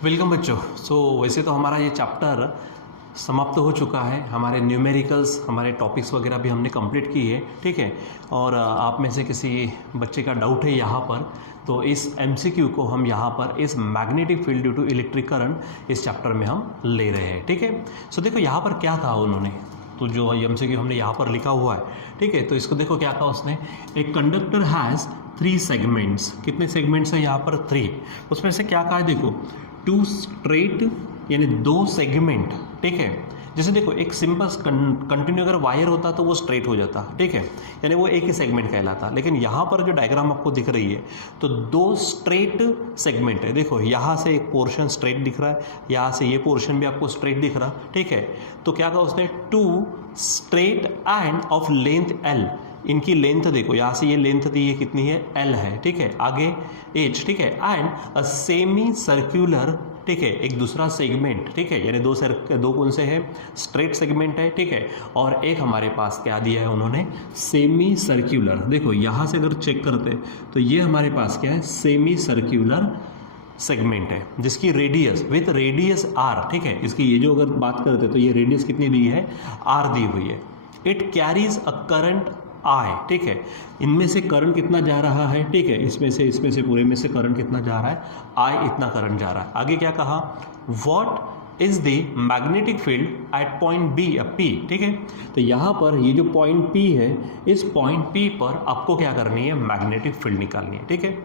Welcome बच्चों। वैसे तो हमारा ये चैप्टर समाप्त हो चुका है। हमारे न्यूमेरिकल्स, हमारे टॉपिक्स वगैरह भी हमने कंप्लीट किए, ठीक है। और आप में से किसी बच्चे का डाउट है यहाँ पर, तो इस एमसीक्यू को हम यहाँ पर इस magnetic field due to electric current इस चैप्टर में हम ले रहे हैं, ठीक है। सो देखो यहाँ पर क्या कहा उन्होंने, तो जो एमसीक्यू हमने यहाँ पर लिखा हुआ है, ठीक है। तो इसको देखो क्या कहा उसने, एक कंडक्टर हैज़ 3 सेगमेंट्स। कितने सेगमेंट्स हैं यहाँ पर? 3। उसमें से क्या कहा है देखो, 2 स्ट्रेट यानी 2 सेगमेंट, ठीक है। जैसे देखो एक सिंपल कंटिन्यू अगर वायर होता तो वो स्ट्रेट हो जाता, ठीक है, यानी वो एक ही सेगमेंट कहलाता। लेकिन यहाँ पर जो डायग्राम आपको दिख रही है तो 2 स्ट्रेट सेगमेंट है। देखो यहाँ से एक पोर्शन स्ट्रेट दिख रहा है, यहाँ से ये पोर्शन भी आपको स्ट्रेट दिख रहा, ठीक है। तो क्या कहा उसने, 2 straight end of length L। इनकी लेंथ देखो, यहाँ से ये लेंथ दी है कितनी है, L है, ठीक है। आगे H, ठीक है। एंड अ सेमी सर्क्यूलर, ठीक है, एक दूसरा सेगमेंट, ठीक है, यानी दो कौन से है, स्ट्रेट सेगमेंट है, ठीक है। और एक हमारे पास क्या दिया है उन्होंने, सेमी सर्क्यूलर। देखो यहाँ से अगर चेक करते तो ये हमारे पास क्या है, सेमी सर्क्यूलर सेगमेंट है, जिसकी रेडियस विथ रेडियस R, ठीक है। इसकी ये जो अगर बात करते तो ये रेडियस कितनी दी है, R दी हुई है। It carries a current I, ठीक है। इनमें से करंट कितना जा रहा है, ठीक है, इसमें से पूरे में से करंट कितना जा रहा है, I इतना करंट जा रहा है। आगे क्या कहा, what is the magnetic field at point B, P, ठीक है। तो यहाँ पर ये जो पॉइंट P है, इस पॉइंट P पर आपको क्या करनी है, मैग्नेटिक फील्ड निकालनी है, ठीक है।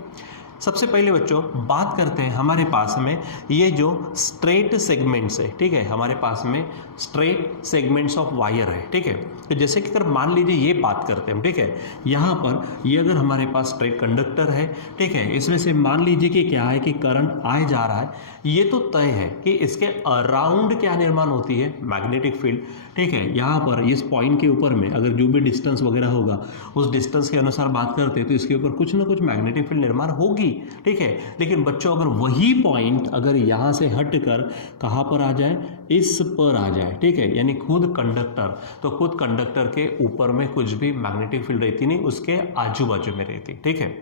सबसे पहले बच्चों बात करते हैं हमारे पास में ये जो स्ट्रेट सेगमेंट्स है, ठीक है, हमारे पास में स्ट्रेट सेगमेंट्स ऑफ वायर है, ठीक है। तो जैसे कि अगर मान लीजिए ये बात करते हैं हम, ठीक है, यहाँ पर ये अगर हमारे पास स्ट्रेट कंडक्टर है, ठीक है, इसमें से मान लीजिए कि क्या है कि करंट आए जा रहा है, ये तो तय है कि इसके अराउंड क्या निर्माण होती है, मैग्नेटिक फील्ड, ठीक है। यहाँ पर इस पॉइंट के ऊपर में अगर जो भी डिस्टेंस वगैरह होगा उस डिस्टेंस के अनुसार बात करते हैं तो इसके ऊपर कुछ ना कुछ मैग्नेटिक फील्ड निर्माण होगी, ठीक है। लेकिन बच्चों अगर वही पॉइंट अगर यहाँ से हटकर कहाँ पर आ जाए, इस पर आ जाए, ठीक है, यानी खुद कंडक्टर, तो खुद कंडक्टर के ऊपर में कुछ भी मैग्नेटिक फील्ड रहती नहीं, उसके आजू बाजू में रहती, ठीक है।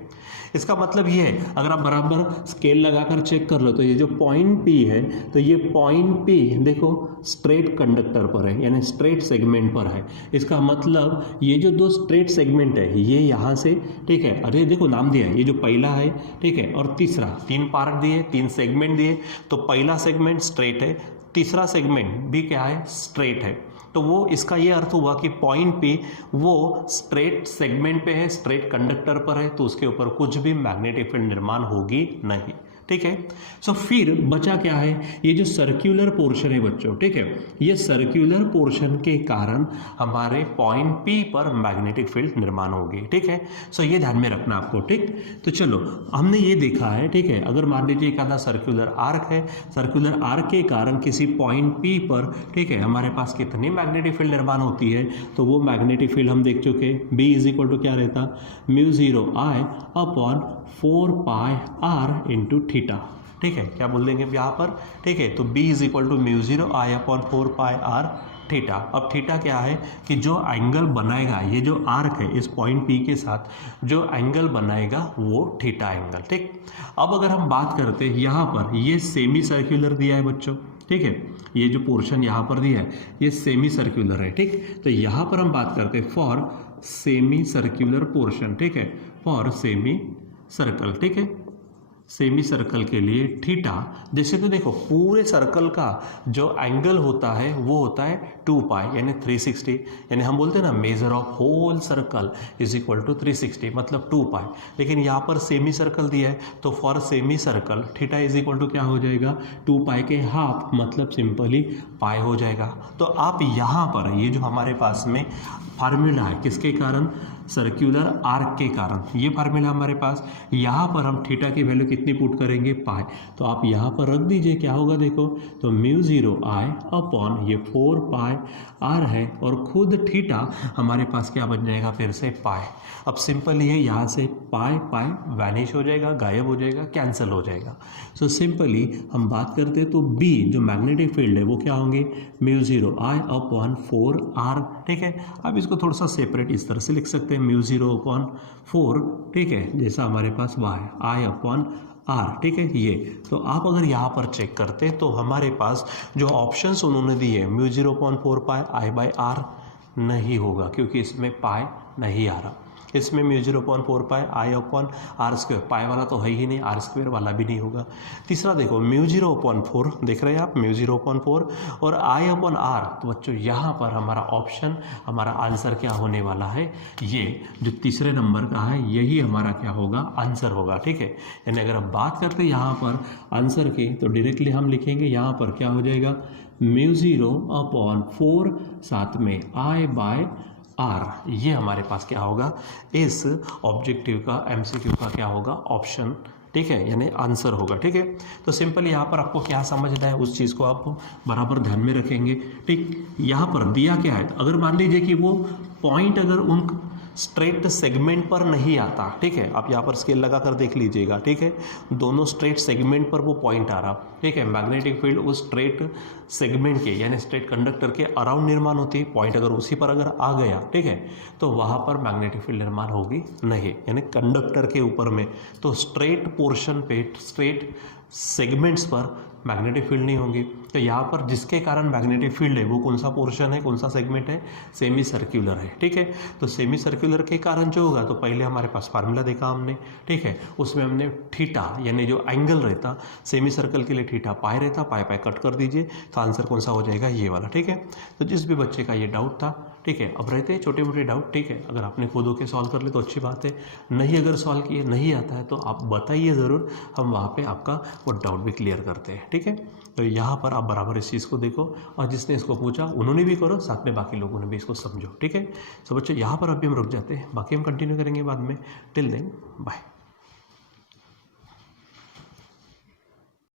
इसका मतलब ये है, अगर आप बराबर स्केल लगाकर चेक कर लो तो ये जो पॉइंट P है, तो ये पॉइंट P देखो स्ट्रेट कंडक्टर पर है, यानी स्ट्रेट सेगमेंट पर है। इसका मतलब ये जो 2 स्ट्रेट सेगमेंट है, ये यहाँ से, ठीक है, अरे देखो नाम दिया है, ये जो पहला है, ठीक है, और तीसरा, 3 पार्ट दिए, 3 सेगमेंट दिए। तो पहला सेगमेंट स्ट्रेट है, तीसरा सेगमेंट भी क्या है, स्ट्रेट है। तो वो इसका ये अर्थ हुआ कि पॉइंट पे वो स्ट्रेट सेगमेंट पे है, स्ट्रेट कंडक्टर पर है, तो उसके ऊपर कुछ भी मैग्नेटिक फील्ड निर्माण होगी नहीं, ठीक है। सो फिर बचा क्या है, ये जो सर्क्यूलर पोर्शन है बच्चों, ठीक है, ये सर्क्यूलर पोर्शन के कारण हमारे पॉइंट P पर मैग्नेटिक फील्ड निर्माण होगी, ठीक है। सो ये ध्यान में रखना आपको, ठीक। तो चलो हमने ये देखा है, ठीक है, अगर मान लीजिए एक आधा सर्क्यूलर आर्क है, सर्क्यूलर आर्क के कारण किसी पॉइंट P पर, ठीक है, हमारे पास कितनी मैग्नेटिक फील्ड निर्माण होती है, तो वो मैग्नेटिक फील्ड हम देख चुके, B इज इक्वल टू क्या रहता, μ0I upon 4 pi R into theta, ठीक है। क्या बोल देंगे यहाँ पर, ठीक है। तो B is equal to μ0I upon 4 pi R theta. अब थीटा क्या है कि जो एंगल बनाएगा, ये जो आर्क है इस पॉइंट P के साथ जो एंगल बनाएगा वो थीटा एंगल, ठीक। अब अगर हम बात करते हैं यहाँ पर, ये सेमी सर्क्यूलर दिया है बच्चों, ठीक है, ये जो पोर्शन यहाँ पर दिया है ये सेमी सर्क्यूलर है, ठीक। तो यहाँ पर हम बात करते हैं फॉर सेमी सर्क्यूलर पोर्शन, ठीक है, फॉर सेमी सर्कल, ठीक है, सेमी सर्कल के लिए थीटा। जैसे तो देखो पूरे सर्कल का जो एंगल होता है वो होता है 2 पाई यानी 360, यानी हम बोलते हैं ना measure of whole circle is equal to 360, मतलब 2 पाई। लेकिन यहाँ पर सेमी सर्कल दिया है तो for semi circle theta is equal to क्या हो जाएगा, 2 पाई के हाफ, मतलब सिंपली पाई हो जाएगा। तो आप यहाँ पर ये जो हमारे पास में फार्मूला है किसके कारण, सर्क्यूलर आर्क के कारण, ये फार्मूला हमारे पास, यहाँ पर हम थीटा की वैल्यू कितनी पुट करेंगे, पाई। तो आप यहाँ पर रख दीजिए, क्या होगा देखो, तो μ0I अपॉन ये 4 पाई R है, और खुद थीटा हमारे पास क्या बन जाएगा, फिर से पाई। अब सिंपल ये यहाँ से पाई पाई वैनिश हो जाएगा, गायब हो जाएगा, कैंसिल हो जाएगा। सो सिंपली हम बात करते हैं तो B जो मैग्नेटिक फील्ड है वो क्या होंगे, μ0I अपॉन 4R, ठीक है। अब इसको थोड़ा सा सेपरेट इस तरह से लिख सकते हैं, μ0 अपॉन 4, ठीक है, जैसा हमारे पास y I अपॉन आर, ठीक है ये। तो आप अगर यहाँ पर चेक करते तो हमारे पास जो ऑप्शंस उन्होंने दिए mu 0.4 pi i by r नहीं होगा, क्योंकि इसमें पाई नहीं आ रहा। इसमें mu 0.4 pi i upon r square, pi वाला तो है ही नहीं, आर स्क्वायर वाला भी नहीं होगा। तीसरा देखो म्यू 0.4 देख रहे हैं आप, म्यू 0.4 और आई अपॉन आर। तो बच्चों यहाँ पर हमारा ऑप्शन, हमारा आंसर क्या होने वाला है, ये जो तीसरे नंबर का है यही हमारा क्या होगा, आंसर होगा, ठीक है। यानी अगर हम बात करते हैं यहाँ पर आंसर की, तो डायरेक्टली हम लिखेंगे यहाँ पर क्या हो जाएगा, म्यू 0/4 साथ में आई बाय आर, ये हमारे पास क्या होगा, इस ऑब्जेक्टिव का एमसीक्यू का क्या होगा, ऑप्शन, ठीक है, यानी आंसर होगा, ठीक है। तो सिंपल यहाँ पर आपको क्या समझना है उस चीज़ को आप बराबर ध्यान में रखेंगे, ठीक। यहाँ पर दिया क्या है, अगर मान लीजिए कि वो पॉइंट अगर उन स्ट्रेट सेगमेंट पर नहीं आता, ठीक है, आप यहाँ पर स्केल लगा कर देख लीजिएगा, ठीक है, दोनों स्ट्रेट सेगमेंट पर वो पॉइंट आ रहा, ठीक है। मैग्नेटिक फील्ड उस स्ट्रेट सेगमेंट के यानी स्ट्रेट कंडक्टर के अराउंड निर्माण होती है, पॉइंट अगर उसी पर अगर आ गया, ठीक है, तो वहाँ पर मैग्नेटिक फील्ड निर्माण होगी नहीं, यानी कंडक्टर के ऊपर में। तो स्ट्रेट पोर्शन पे, स्ट्रेट सेगमेंट्स पर मैग्नेटिक फील्ड नहीं होंगी। तो यहाँ पर जिसके कारण मैग्नेटिक फील्ड है वो कौन सा पोर्शन है, कौन सा सेगमेंट है, सेमी सर्कुलर है, ठीक है। तो सेमी सर्कुलर के कारण जो होगा, तो पहले हमारे पास फार्मूला देखा हमने, ठीक है, उसमें हमने थीटा यानी जो एंगल रहता सेमी सर्कल के लिए थीटा पाई रहता, पाई पाई कट कर दीजिए, तो आंसर कौन सा हो जाएगा, ये वाला, ठीक है। तो जिस भी बच्चे का ये डाउट था, ठीक है, अब रहते हैं छोटे मोटे डाउट, ठीक है, अगर आपने खुद होकर सॉल्व कर ले तो अच्छी बात है, नहीं अगर सॉल्व किए नहीं आता है तो आप बताइए ज़रूर, हम वहाँ पे आपका वो डाउट भी क्लियर करते हैं, ठीक है। तो यहाँ पर आप बराबर इस चीज़ को देखो, और जिसने इसको पूछा उन्होंने भी करो, साथ में बाकी लोगों ने भी इसको समझो, ठीक है। तो बच्चों यहाँ पर अभी हम रुक जाते हैं, बाकी हम कंटिन्यू करेंगे बाद में। Till then bye.